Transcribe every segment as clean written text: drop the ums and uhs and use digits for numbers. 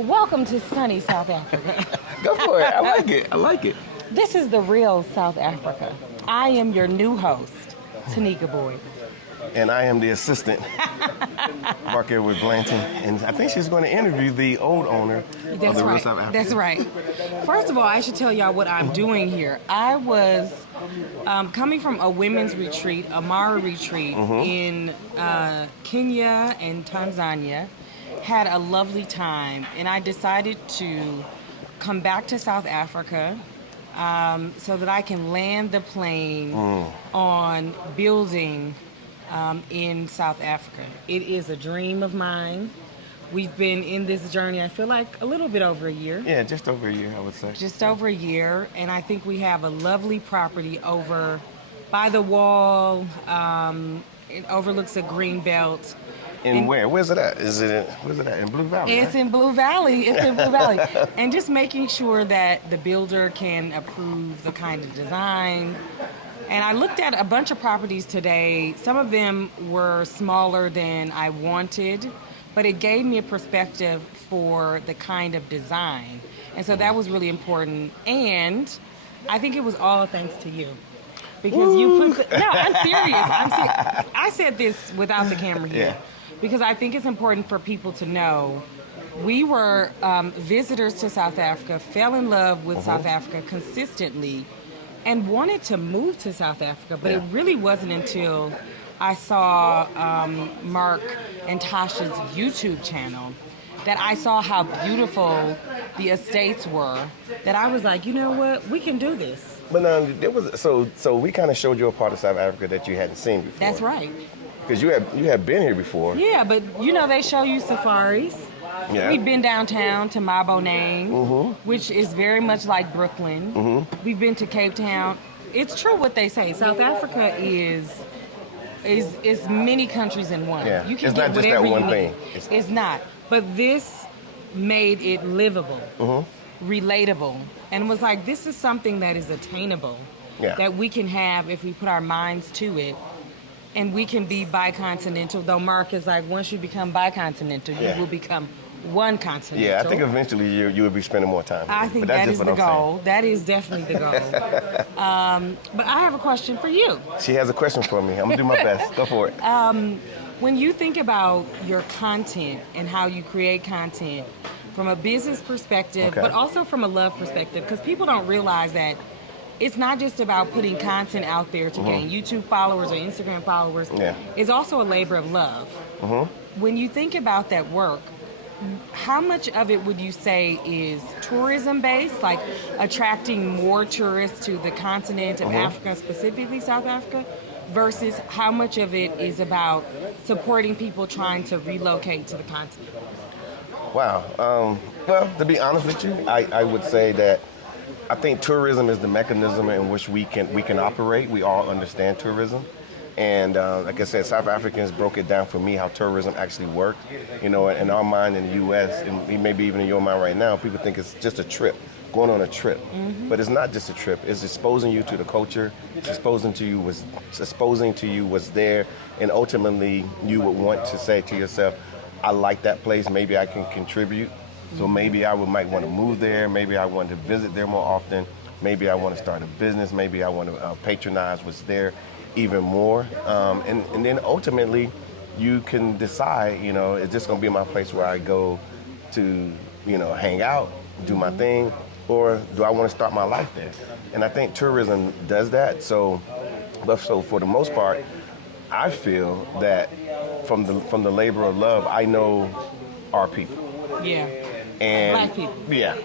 Welcome to sunny South Africa. Go for it. I like it. I like it. This is the real South Africa. I am your new host, Tenicka Boy. And I am the assistant, Mark Edward Blanton. And I think she's going to interview the old owner of the Real South Africa. That's right. First of all, I should tell y'all what I'm doing here. I was coming from a women's retreat, a Mara retreat in Kenya and Tanzania. Had a lovely time, and I decided to come back to South Africa so that I can land the plane on building in South Africa. It is a dream of mine. We've been in this journey, I feel like, a little bit over a year. Yeah, just over a year, I would say. Just over a year, and I think we have a lovely property over by the wall. It overlooks a green belt. And where? Where's it at? Where's it at? In Blue Valley? It's right? in Blue Valley. It's in Blue Valley. And just making sure that the builder can approve the kind of design. And I looked at a bunch of properties today. Some of them were smaller than I wanted, but it gave me a perspective for the kind of design. And so that was really important. And I think it was all thanks to you. Because you put no, I'm serious. I said this without the camera here. Yeah. Because I think it's important for people to know we were visitors to South Africa, fell in love with South Africa consistently, and wanted to move to South Africa. But it really wasn't until I saw Mark and Tasha's YouTube channel that I saw how beautiful the estates were, that I was like, you know what, we can do this. But there was so we kind of showed you a part of South Africa that you hadn't seen before. That's right. Because you had been here before. Yeah, but you know they show you safaris. Yeah. We've been downtown to Maboneng, which is very much like Brooklyn. We've been to Cape Town. It's true what they say. South Africa is many countries in one. Yeah. You can It's get not just whatever that one you thing. need. It's not. But this made it livable, relatable, and was like, this is something that is attainable, that we can have if we put our minds to it. And we can be bicontinental, though Mark is like, once you become bicontinental, you will become one continental. Yeah, I think eventually you would be spending more time here. I think that is the goal. That is definitely the goal. But I have a question for you. She has a question for me. I'm going to do my best. Go for it. When you think about your content and how you create content from a business perspective, but also from a love perspective, because people don't realize that it's not just about putting content out there to gain YouTube followers or Instagram followers. It's also a labor of love. When you think about that work, how much of it would you say is tourism-based, like attracting more tourists to the continent of Africa, specifically South Africa, versus how much of it is about supporting people trying to relocate to the continent? Wow. Well, to be honest with you, I would say that I think tourism is the mechanism in which we can operate. We all understand tourism. And like I said, South Africans broke it down for me how tourism actually works. You know, in our mind in the U.S., and maybe even in your mind right now, people think it's just a trip, going on a trip. But it's not just a trip. It's exposing you to the culture. It's exposing to you what's there. And ultimately, you would want to say to yourself, I like that place. Maybe I can contribute. So maybe I might want to move there. Maybe I want to visit there more often. Maybe I want to start a business. Maybe I want to patronize what's there even more. And then ultimately, you can decide, you know, is this going to be my place where I go to, you know, hang out, do my thing, or do I want to start my life there? And I think tourism does that. So for the most part, I feel that from the labor of love, I know our people. Yeah. And Black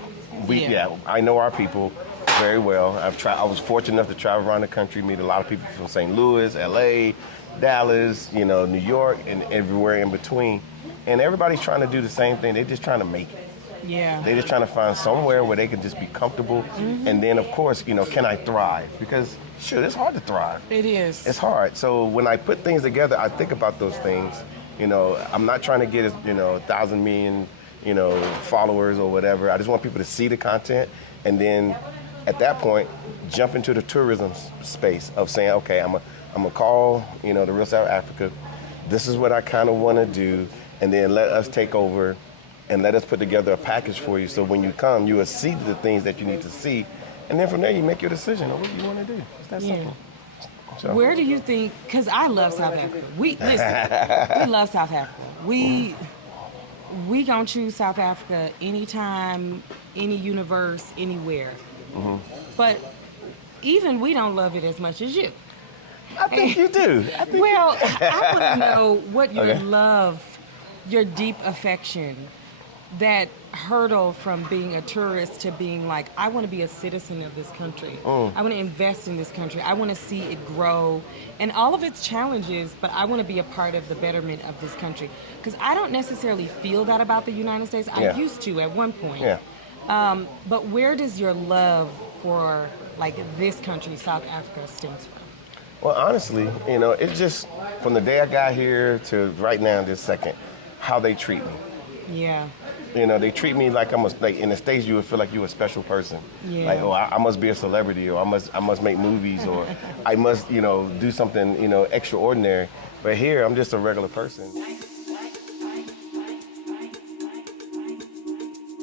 people. I know our people very well. I was fortunate enough to travel around the country, meet a lot of people from St. Louis, LA, Dallas, you know, New York, and everywhere in between. And everybody's trying to do the same thing. They're just trying to make it. Yeah. They're just trying to find somewhere where they can just be comfortable. And then, of course, you know, can I thrive? Because, sure, it's hard to thrive. It is. It's hard. So when I put things together, I think about those things. You know, I'm not trying to get, 1,000 million, followers or whatever. I just want people to see the content. And then at that point, jump into the tourism space of saying, okay, I'm gonna call, the Real South Africa. This is what I kind of want to do. And then let us take over and let us put together a package for you. So when you come, you will see the things that you need to see, and then from there you make your decision on what you want to do. It's that simple. So. Where do you think? Because I love South Africa. We love South Africa. We gonna choose South Africa anytime, any universe, anywhere. But even we don't love it as much as you. I think you do. I want to know what your love, your deep affection, that hurdle from being a tourist to being like, I want to be a citizen of this country. I want to invest in this country. I want to see it grow and all of its challenges, but I want to be a part of the betterment of this country. Because I don't necessarily feel that about the United States. I used to at one point. But where does your love for like this country, South Africa, stems from? Well, honestly, you know, it's just from the day I got here to right now, this second, how they treat me. Yeah. You know, they treat me like like in the States, you would feel like you're a special person. Yeah. Like, oh, I must be a celebrity, or I must make movies, or I must, you know, do something, you know, extraordinary. But here, I'm just a regular person.